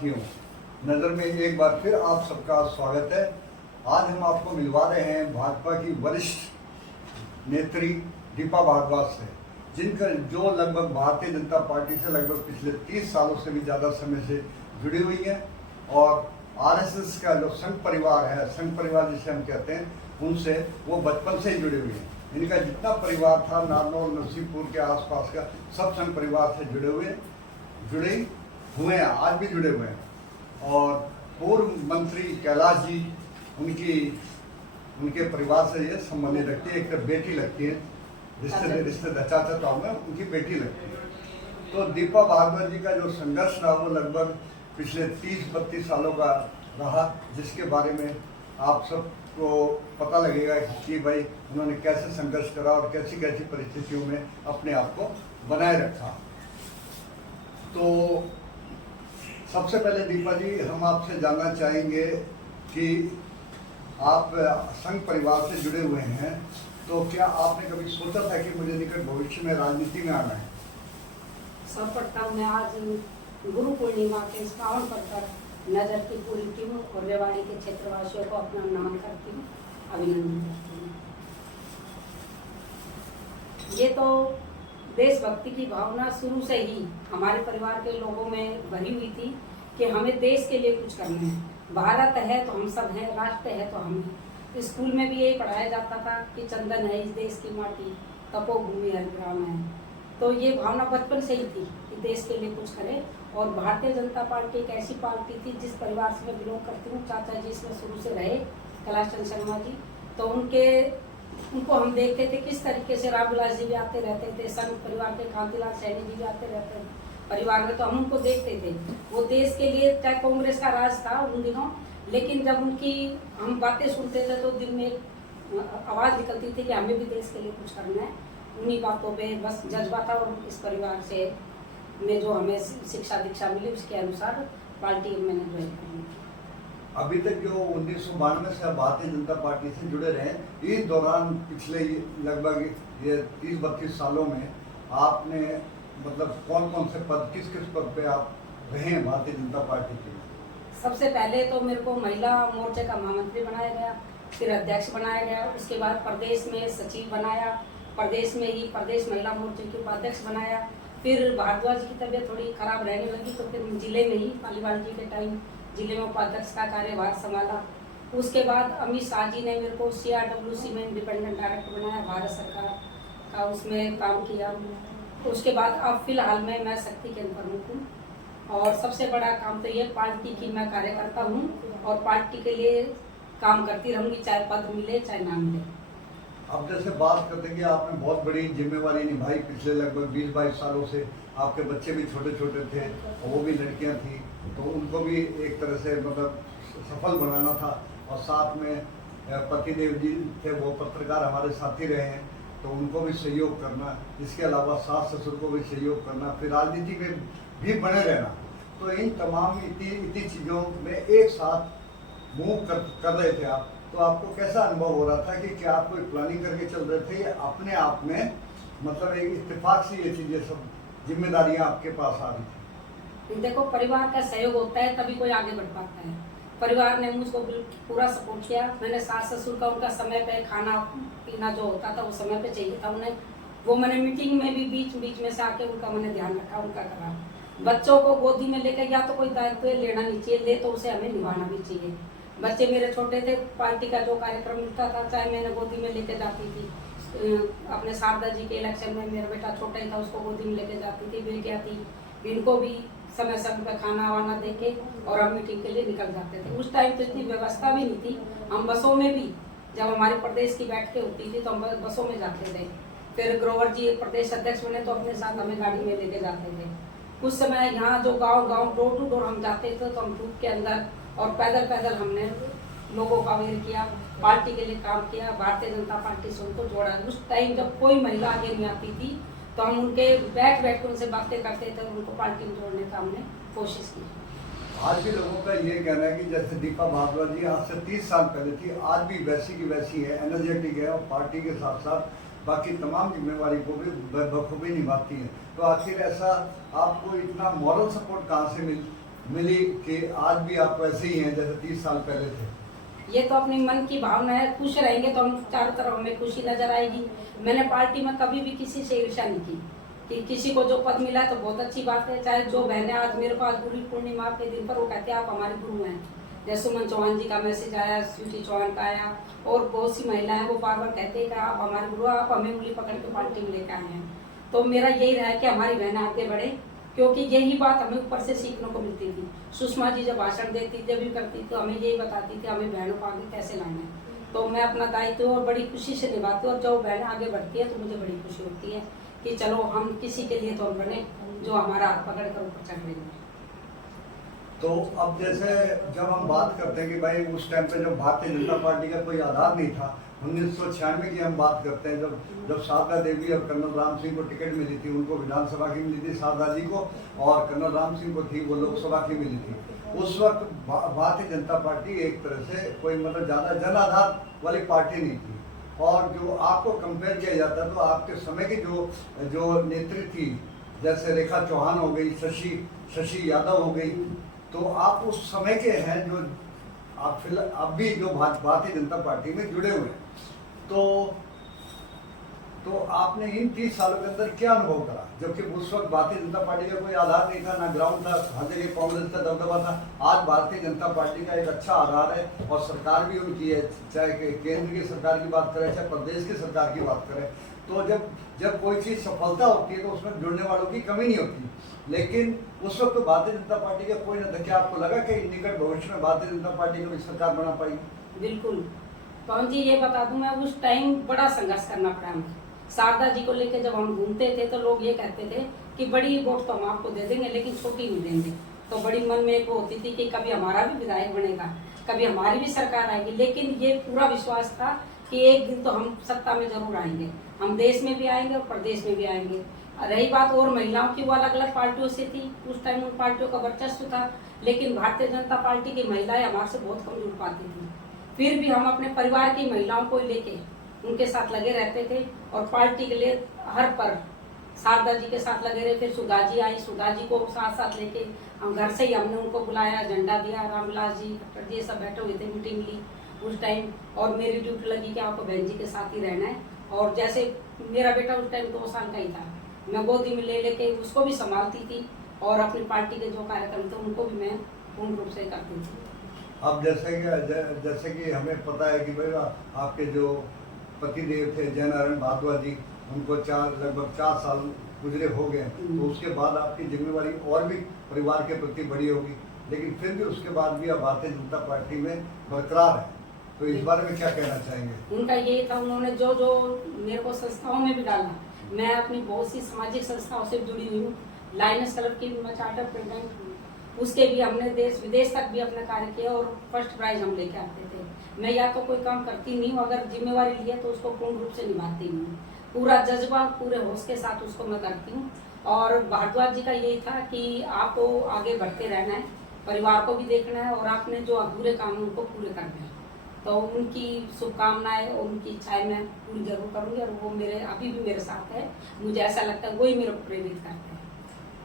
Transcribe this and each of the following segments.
साथियों, नज़र में एक बार फिर आप सबका स्वागत है। आज हम आपको मिलवा रहे हैं भाजपा की वरिष्ठ नेत्री दीपा भारद्वाज से, जिनका जो लगभग भारतीय जनता पार्टी से लगभग पिछले 30 सालों से भी ज़्यादा समय से जुड़ी हुई हैं और आरएसएस का जो संघ परिवार है, संघ परिवार जिसे हम कहते हैं, उनसे वो बचपन से ही जुड़े हुए हैं। इनका जितना परिवार था नारनौल नरसिंहपुर के आसपास का, सब संघ परिवार से जुड़े हुए हैं, आज भी जुड़े हुए हैं। और पूर्व मंत्री कैलाश जी उनके परिवार से ये संबंधित रखती है। एक तो बेटी लगती है, रिश्ते चाचा में उनकी बेटी लगती है। तो दीपा भारद्वाज जी का जो संघर्ष रहा वो लगभग पिछले 30-32 सालों का रहा, जिसके बारे में आप सबको पता लगेगा कि भाई उन्होंने कैसे संघर्ष करा और कैसी कैसी परिस्थितियों में अपने आप को बनाए रखा। तो सबसे पहले दीपा जी, हम आपसे जानना चाहेंगे कि आप संघ परिवार से जुड़े हुए हैं, तो क्या आपने कभी सोचा था कि मुझे निकट भविष्य में राजनीति में आना है? सर्वप्रथम मैं आज गुरु पूर्णिमा के इस पावन पर्व पर नगर की पूरी टीम और रेवाड़ी के क्षेत्रवासियों को अपना नमन करती हूँ, अभिनंदन करती हूँ। ये तो देशभक्ति की भावना शुरू से ही हमारे परिवार के लोगों में भरी हुई थी कि हमें देश के लिए कुछ करना है। भारत है तो हम सब हैं, राष्ट्र है तो हम हैं। स्कूल में भी यही पढ़ाया जाता था कि चंदन है इस देश की माटी, तपोभूमि हर ग्राम है। तो ये भावना बचपन से ही थी कि देश के लिए कुछ करें। और भारतीय जनता पार्टी एक ऐसी पार्टी थी जिस परिवार से मैं बिलोंग करती हूँ, चाचा जी इसमें शुरू से रहे, कैलाश चंद्र शर्मा जी। तो उनको हम देखते थे किस तरीके से रामविलास जी भी आते रहते थे, संघ परिवार के कांतिलाल सैनी जी भी आते रहते थे परिवार में, तो हम उनको देखते थे। वो देश के लिए, चाहे कांग्रेस का राज था उन दिनों, लेकिन जब उनकी हम बातें सुनते थे तो दिल में एक आवाज़ निकलती थी कि हमें भी देश के लिए कुछ करना है। उन्हीं बातों पे बस जज्बा था और इस परिवार से में जो हमें शिक्षा दीक्षा मिली उसके अनुसार पार्टी मैंने ज्वाइन की। अभी तक जो 1992 से भारतीय जनता पार्टी से जुड़े रहे, इस दौरान पिछले लगभग ये 30-32 सालों में आपने मतलब कौन कौन से पद, किस किस पद पे आप रहे हैं भारतीय जनता पार्टी के? सबसे पहले तो मेरे को महिला मोर्चे का महामंत्री बनाया गया, फिर अध्यक्ष बनाया गया, उसके बाद प्रदेश में सचिव बनाया, प्रदेश में ही प्रदेश महिला मोर्चे के उपाध्यक्ष बनाया। फिर भारद्वाज की तबीयत थोड़ी खराब रहने लगी तो फिर जिले में ही पालीवाल जी के टाइम जिले में उपाध्यक्ष का कार्यभार संभाला। उसके बाद अमित शाह जी ने मेरे को CRWC में इंडिपेंडेंट डायरेक्टर बनाया, भारत सरकार का उसमें काम किया। उसके बाद अब फिलहाल में मैं शक्ति केंद्र प्रमुख हूँ और सबसे बड़ा काम तो ये पार्टी की मैं कार्यकर्ता हूँ और पार्टी के लिए काम करती रहूँगी, चाहे पद मिले चाहे ना मिले। अब जैसे बात करते हैं कि आपने बहुत बड़ी जिम्मेवारी निभाई पिछले लगभग 20-22 सालों से, आपके बच्चे भी छोटे छोटे थे और वो भी लड़कियां थी, तो उनको भी एक तरह से मतलब सफल बनाना था। और साथ में पतिदेव जी थे, वो पत्रकार हमारे साथी रहे हैं, तो उनको भी सहयोग करना, इसके अलावा सास ससुर को भी सहयोग करना, फिर राजनीति में भी बने रहना। तो इन तमाम इतनी चीज़ों में एक साथ मूव कर रहे थे आप, तो आपको कैसा अनुभव हो रहा था कि क्या आप कोई प्लानिंग करके चल रहे थे या अपने आप में मतलब एक इत्तेफाक से ये चीज़ें सब जिम्मेदारियां आपके पास आ रही थी? देखो, परिवार का सहयोग होता है तभी कोई आगे बढ़ पाता है। परिवार ने मुझको पूरा सपोर्ट किया। मैंने सास ससुर का उनका समय पे खाना पीना जो होता था वो समय पे चाहिए था उन्हें, वो मैंने मीटिंग में भी बीच में से आके उनका मैंने ध्यान रखा, उनका करा। बच्चों को गोदी में लेकर या तो कोई दायित्व लेना नहीं चाहिए, ले तो उसे हमें निभाना भी चाहिए। बच्चे मेरे छोटे थे, पार्टी का जो कार्यक्रम मिलता था चाहे मैंने गोदी में लेके जाती थी। अपने शारदा जी के इलेक्शन में मेरा बेटा छोटा ही था, उसको गोदी में लेके जाती थी, बेटियाँ थी, इनको भी समय पे खाना वाना दे के और हम मीटिंग के लिए निकल जाते थे। उस टाइम तो इतनी व्यवस्था भी नहीं थी, हम बसों में भी, जब हमारे प्रदेश की बैठकें होती थी तो हम बसों में जाते थे। फिर ग्रोवर जी प्रदेश अध्यक्ष बने तो अपने साथ हमें गाड़ी में लेके जाते थे। कुछ समय यहाँ जो गाँव डोर टू डोर हम जाते थे तो हम धूप के अंदर और पैदल हमने लोगों का अवेयर किया, पार्टी के लिए काम किया, भारतीय जनता पार्टी से उनको जोड़ा। उस टाइम जब कोई महिला आगे नहीं आती थी तो हम उनके बैठ उनसे बातें करते थे, उनको पार्टी में जोड़ने का हमने कोशिश की। आज भी लोगों का ये कहना है कि जैसे दीपा भारद्वाज जी आज से 30 साल पहले थी, आज भी वैसी की वैसी है, एनर्जेटिक है और पार्टी के साथ साथ बाकी तमाम जिम्मेवारी को भी बखूबी निभाती है। तो आखिर ऐसा आपको इतना मॉरल सपोर्ट कहाँ से मिली कि आज भी आप वैसे ही हैं जैसे 30 साल पहले थे? ये तो अपनी मन की भावना है। खुश रहेंगे तो हम चारों तरफ हमें खुशी नजर आएगी। मैंने पार्टी में कभी भी किसी से ईर्ष्या नहीं की कि किसी को जो पद मिला तो बहुत अच्छी बात है। चाहे जो बहनें आज मेरे को आज गुरु पूर्णिमा के दिन पर वो कहते हैं आप हमारे गुरु हैं। जैसे सुमन चौहान जी का मैसेज आया, स्वीटी चौहान का आया, और बहुत सी महिलाएं वो बार बार कहते हैं कि आप हमारे गुरु, आप हमें उंगली पकड़ के पार्टी में लेकर आए हैं। तो मेरा यही रहा कि हमारी बहनें आगे बढ़े, क्योंकि यही बात हमें ऊपर से सीखने को मिलती थी। सुषमा जी जब भाषण देती जब भी करती तो हमें यही बताती थी हमें बहनों को आगे कैसे लाना है। तो मैं अपना दायित्व और बड़ी खुशी से निभाती हूँ, और जब बहन आगे बढ़ती है तो मुझे बड़ी खुशी होती है कि चलो हम किसी के लिए तो हम बने जो हमारा हाथ पकड़ कर ऊपर चढ़ रही है। तो अब जैसे जब हम बात करते हैं कि भाई उस टाइम पे जब भारतीय जनता पार्टी का कोई आधार नहीं था, 1996 की हम बात करते हैं, जब शारदा देवी और कर्नल राम सिंह को टिकट मिली थी, उनको विधानसभा की मिली थी शारदा जी को, और कर्नल राम सिंह को थी वो लोकसभा की मिली थी। उस वक्त भारतीय जनता पार्टी एक तरह से कोई मतलब ज़्यादा जन आधार वाली पार्टी नहीं थी, और जो आपको कंपेयर किया जाता तो आपके समय की जो नेत्री थी, जैसे रेखा चौहान हो गई, शशि यादव हो गई, तो आप उस समय के हैं जो आप फिलहाल अब भी जो भारतीय जनता पार्टी में जुड़े हुए हैं। तो आपने इन 30 सालों के अंदर क्या अनुभव करा, जबकि उस वक्त भारतीय जनता पार्टी का कोई आधार नहीं था, ना ग्राउंड था, हर जगह कांग्रेस का दबदबा था। आज भारतीय जनता पार्टी का एक अच्छा आधार है, और सरकार भी उनकी है, चाहे केंद्र की सरकार की बात करें चाहे प्रदेश की सरकार की बात करें। तो जब कोई चीज़ सफलता होती है तो उसमें जुड़ने वालों की कमी नहीं होती, लेकिन उस वक्त तो भारतीय जनता पार्टी का कोई न था। क्या आपको लगा कि निकट भविष्य में भारतीय जनता पार्टी को भी सरकार बना पाएगी? बिल्कुल पवन जी, ये बता दूं मैं, उस टाइम बड़ा संघर्ष करना पड़ा हमें। शारदा जी को लेकर जब हम घूमते थे तो लोग ये कहते थे कि बड़ी वोट तो हम आपको दे देंगे लेकिन छोटी नहीं देंगे। तो बड़ी मन में एक वो होती थी कि कभी हमारा भी विधायक बनेगा, कभी हमारी भी सरकार आएगी। लेकिन ये पूरा विश्वास था कि एक दिन तो हम सत्ता में जरूर आएंगे, हम देश में भी आएंगे और प्रदेश में भी आएंगे। रही बात और महिलाओं की, वो अलग अलग पार्टियों से थी, उस टाइम उन पार्टियों का वर्चस्व था, लेकिन भारतीय जनता पार्टी की महिलाएं हमारे से बहुत कम जुड़ पाती थी। फिर भी हम अपने परिवार की महिलाओं को लेके उनके साथ लगे रहते थे, और पार्टी के लिए हर पर शारदा जी के साथ लगे रहे। फिर सुधा जी आई, सुधा जी को साथ साथ लेके हम घर से ही हमने उनको बुलाया, झंडा दिया, रामविलास जी ये सब बैठे हुए थे, मीटिंग ली उस टाइम। और मेरी ड्यूटी लगी कि आपको बहन जी के साथ ही रहना है। और जैसे मेरा बेटा उस टाइम 2 साल का ही था, मैं गोदी में ले लेके उसको भी संभालती थी, और अपनी पार्टी के जो कार्यक्रम थे उनको भी मैं पूर्ण रूप से करती थी। अब जैसे कि हमें पता है कि भाई आपके जो पतिदेव थे जयनारायण भारद्वाज जी, उनको लगभग 4 साल गुजरे हो गए, तो उसके बाद आपकी जिम्मेवारी और भी परिवार के प्रति बड़ी होगी, लेकिन फिर भी उसके बाद भी आप भारतीय जनता पार्टी में बरकरार है, तो इस बारे में क्या कहना चाहेंगे? उनका यही था, उन्होंने जो मेरे को संस्थाओं में भी डाला। मैं अपनी बहुत सी सामाजिक संस्थाओं से जुड़ी हुई हूँ। लायनेस क्लब की भी मैं चार्टर प्रेसिडेंट हूँ, उसके भी हमने देश विदेश तक भी अपना कार्य किया, और फर्स्ट प्राइज हम लेके आते थे। मैं या तो कोई काम करती नहीं हूँ, अगर जिम्मेवारी ली है तो उसको पूर्ण रूप से निभाती हूँ, पूरा जज्बा पूरे होश के साथ उसको मैं करती हूँ। और भारद्वाज जी का यही था कि आपको आगे बढ़ते रहना है, परिवार को भी देखना है, और आपने जो अधूरे काम है उनको पूरे करना है। तो उनकी शुभकामनाएं और उनकी इच्छाएं मैं पूरी जरूर करूँगी, और वो मेरे अभी भी मेरे साथ है। मुझे ऐसा लगता है वही मेरे को प्रेरित करते हैं।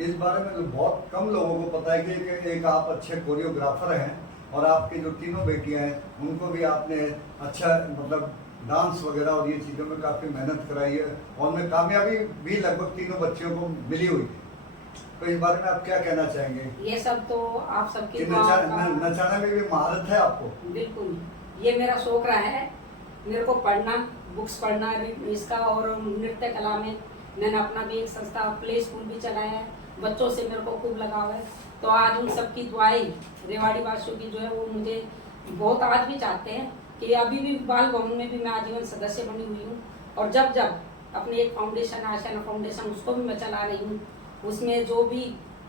इस बारे में बहुत कम लोगों को पता है कि एक आप अच्छे कोरियोग्राफर हैं, और आपकी जो तीनों बेटियां हैं उनको भी आपने अच्छा मतलब डांस वगैरह और ये चीज़ों में काफ़ी मेहनत कराई है, और उनमें कामयाबी भी लगभग तीनों बच्चियों को मिली हुई है। तो इस बारे में आप क्या कहना चाहेंगे? ये सब तो आप सबकी नचाने में भी महारत है आपको? बिल्कुल, ये मेरा शौक रहा है। मेरे को पढ़ना, बुक्स पढ़ना इसका, और नृत्य कला में मैंने अपना भी एक संस्था प्ले स्कूल भी चलाया है, बच्चों से मेरे को खूब लगाव है। तो आज उन सबकी दुआएं रेवाड़ी वासियों की जो है वो मुझे बहुत आज भी चाहते हैं कि अभी भी बाल भवन में भी मैं आजीवन सदस्य बनी हुई हूँ, और जब अपने एक फाउंडेशन आशाना फाउंडेशन उसको भी मैं चला रही हूँ। उसमें जो भी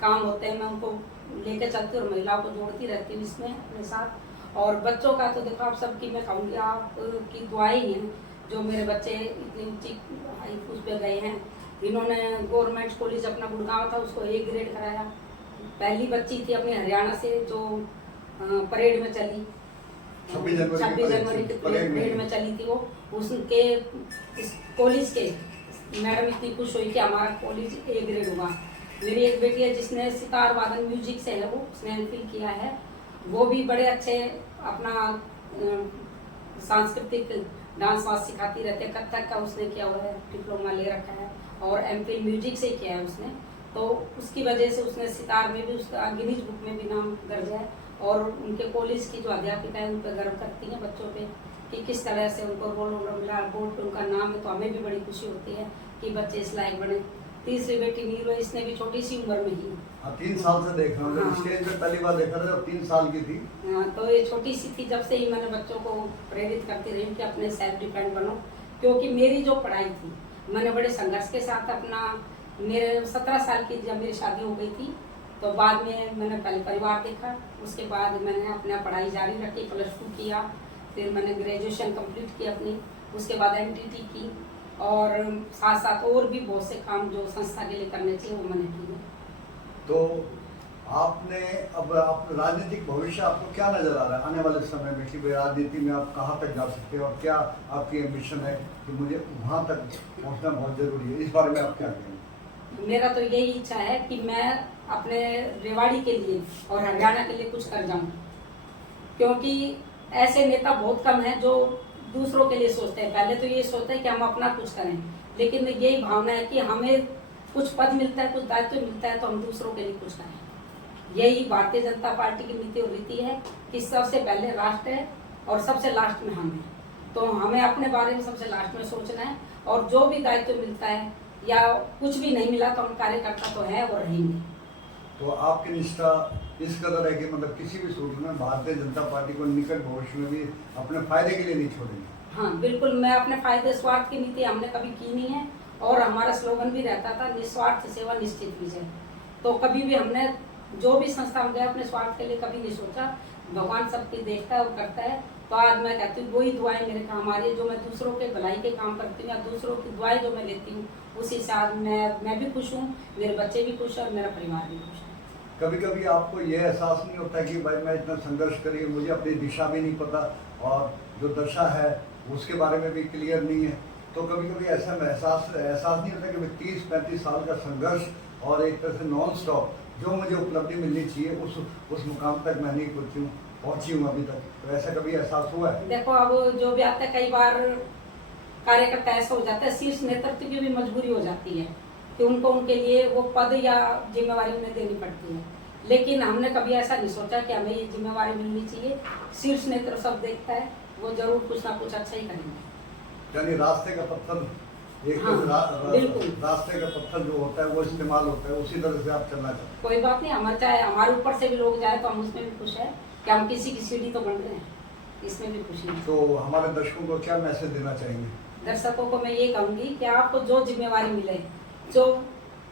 काम होते हैं मैं उनको लेकर चलती हूँ, और महिलाओं को जोड़ती रहती हूँ इसमें अपने साथ। और बच्चों का तो देखो आप सबकी मैं कहूँगी आपकी दुआएं ही हैं जो मेरे बच्चे इतनी ऊंची उस पर गए हैं। इन्होंने गवर्नमेंट कॉलेज अपना गुड़गांव था उसको A ग्रेड कराया। पहली बच्ची थी अपने हरियाणा से जो परेड में चली, 26 जनवरी के परेड में चली थी वो, उसके कॉलेज के मैडम इतनी खुश हुई कि हमारा कॉलेज A ग्रेड हुआ। मेरी एक बेटी है जिसने सितार वादन म्यूजिक से है, वो उसने एमफिल किया है। वो भी बड़े अच्छे अपना सांस्कृतिक डांस वांस सिखाती रहती है। कथक का उसने किया हुआ है, डिप्लोमा ले रखा है और एमफिल म्यूजिक से किया है उसने। तो उसकी वजह से उसने सितार में भी उसका गिनीज बुक में भी नाम दर्ज है। और उनके कॉलेज की जो अध्यापिका है उन पर गर्व करती हैं बच्चों पे कि किस तरह से उनको रोल नंबर मिला, बोर्ड पे उनका नाम है। तो हमें भी बड़ी खुशी होती है कि बच्चे इस लायक बने। तीसरी बेटी नीरू है, इसने भी छोटी सी उम्र में ही 3 साल से देख रहा हूँ। हाँ। स्टेज पे पहली बार देखा था जब 3 साल की थी। तो ये छोटी सी थी, जब से ही मैंने बच्चों को प्रेरित करती रही कि अपने सेल्फ डिपेंड बनो। क्योंकि मेरी जो पढ़ाई थी मैंने बड़े संघर्ष के साथ अपना, मेरे 17 साल की जब मेरी शादी हो गई थी तो बाद में मैंने पहले परिवार देखा, उसके बाद मैंने अपना पढ़ाई जारी रखी, +2 किया, फिर मैंने ग्रेजुएशन कंप्लीट की अपनी, उसके बाद एनटीटी की और साथ साथ और भी बहुत से काम जो संस्था के लिए करने चाहिए वो मैंने किए। तो आपने अब आप राजनीतिक भविष्य आपको क्या नजर आ रहा है आने वाले समय में कि भाई राजनीति में आप कहाँ तक जा सकते हैं और क्या आपकी एम्बिशन है कि मुझे वहाँ तक पहुँचना बहुत जरूरी है, इस बारे में आप क्या कहेंगे? मेरा तो यही इच्छा है कि मैं अपने रेवाड़ी के लिए और हरियाणा के लिए कुछ कर जाऊं। क्योंकि ऐसे नेता बहुत कम हैं जो दूसरों के लिए सोचते हैं। पहले तो ये सोचते हैं कि हम अपना कुछ करें, लेकिन यही भावना है कि हमें कुछ पद मिलता है, कुछ दायित्व मिलता है तो हम दूसरों के लिए कुछ करें। यही भारतीय जनता पार्टी की नीति और रीति है कि सबसे पहले राष्ट्र है और सबसे लास्ट में हम हैं। तो हमें अपने बारे में सबसे लास्ट में सोचना है और जो भी दायित्व मिलता है या कुछ भी नहीं मिला तो हम कार्यकर्ता तो है और रहेंगे। तो आपकी निष्ठा इस कदर है कि मतलब किसी भी सूरत में भारतीय जनता पार्टी को निकट भविष्य में भी अपने फायदे के लिए नहीं छोड़ेंगे? हाँ बिल्कुल, मैं अपने फायदे स्वार्थ की नीति हमने कभी की नहीं है और हमारा स्लोगन भी रहता था निस्वार्थ सेवा निश्चित विजय। तो कभी भी हमने जो भी संस्था में गए अपने स्वार्थ के लिए कभी नहीं सोचा। भगवान सबकी देखता है और करता है। तो आज मैं कहती हूँ वही दुआएं मेरे काम आ रही है, जो मैं दूसरों के भलाई के काम करती हूँ या दूसरों की दुआएं जो मैं लेती हूँ उसी से आज मैं भी खुश हूँ, मेरे बच्चे भी खुश हैं और मेरा परिवार भी खुश है। कभी कभी आपको यह एहसास नहीं होता कि भाई मैं इतना संघर्ष करी, मुझे अपनी दिशा भी नहीं पता और जो दशा है उसके बारे में भी क्लियर नहीं है, तो कभी कभी ऐसा एहसास नहीं होता कि मैं 30-35 साल का संघर्ष और एक तरह से नॉन स्टॉप जो मुझे उपलब्धि मिलनी चाहिए उस मुकाम तक मैं नहीं पहुंची हूँ अभी तक, तो ऐसा कभी एहसास हुआ है? देखो अब जो भी आता है, कई बार कार्यकर्ता ऐसा हो जाता है, शीर्ष नेतृत्व की भी मजबूरी हो जाती है कि उनको उनके लिए वो पद या जिम्मेवारी उन्हें देनी पड़ती है। लेकिन हमने कभी ऐसा नहीं सोचा कि हमें ये जिम्मेवारी मिलनी चाहिए। शीर्ष नेतृत्व सब देखता है, वो जरूर कुछ ना कुछ अच्छा ही करेंगे। यानी रास्ते का पत्थर एक हाँ, बिल्कुल। रास्ते का पत्थर जो होता है वो इस्तेमाल होता है, उसी तरह से आप चलना चाहते हैं। कोई बात नहीं, हमारे चाहे हमारे ऊपर से भी लोग जाए तो हम उसमें भी खुश है कि हम किसी की सीढ़ी तो बन रहे हैं, इसमें भी खुशी है। तो हमारे दर्शकों को क्या मैसेज देना चाहेंगे? दर्शकों को मैं ये कहूंगी कि आपको जो जिम्मेवारी मिले, जो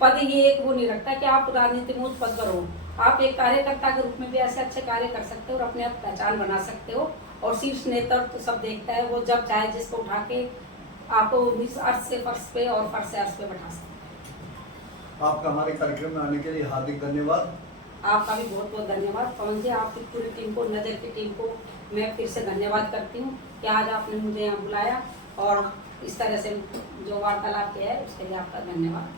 पद ये एक वो नहीं रखता कि आप राजनीति में उस पद पर हो, आप एक कार्यकर्ता के रूप में भी ऐसे अच्छे कार्य कर सकते हो और अपने आप पहचान बना सकते हो। और शीर्ष नेतृत्व तो सब देखता है, वो जब चाहे जिसको उठा के आपको इस अर्थ से फर्श पे और फर्श से अर्श पे बैठा सकते हैं। आपका हमारे कार्यक्रम में आने के लिए हार्दिक धन्यवाद। आपका भी बहुत बहुत धन्यवाद पवन जी, आपकी पूरी टीम को, नजर की टीम को मैं फिर से धन्यवाद करती हूँ कि आज आपने मुझे यहाँ बुलाया और इस तरह से जो वार्तालाप किया है उसके लिए आपका धन्यवाद।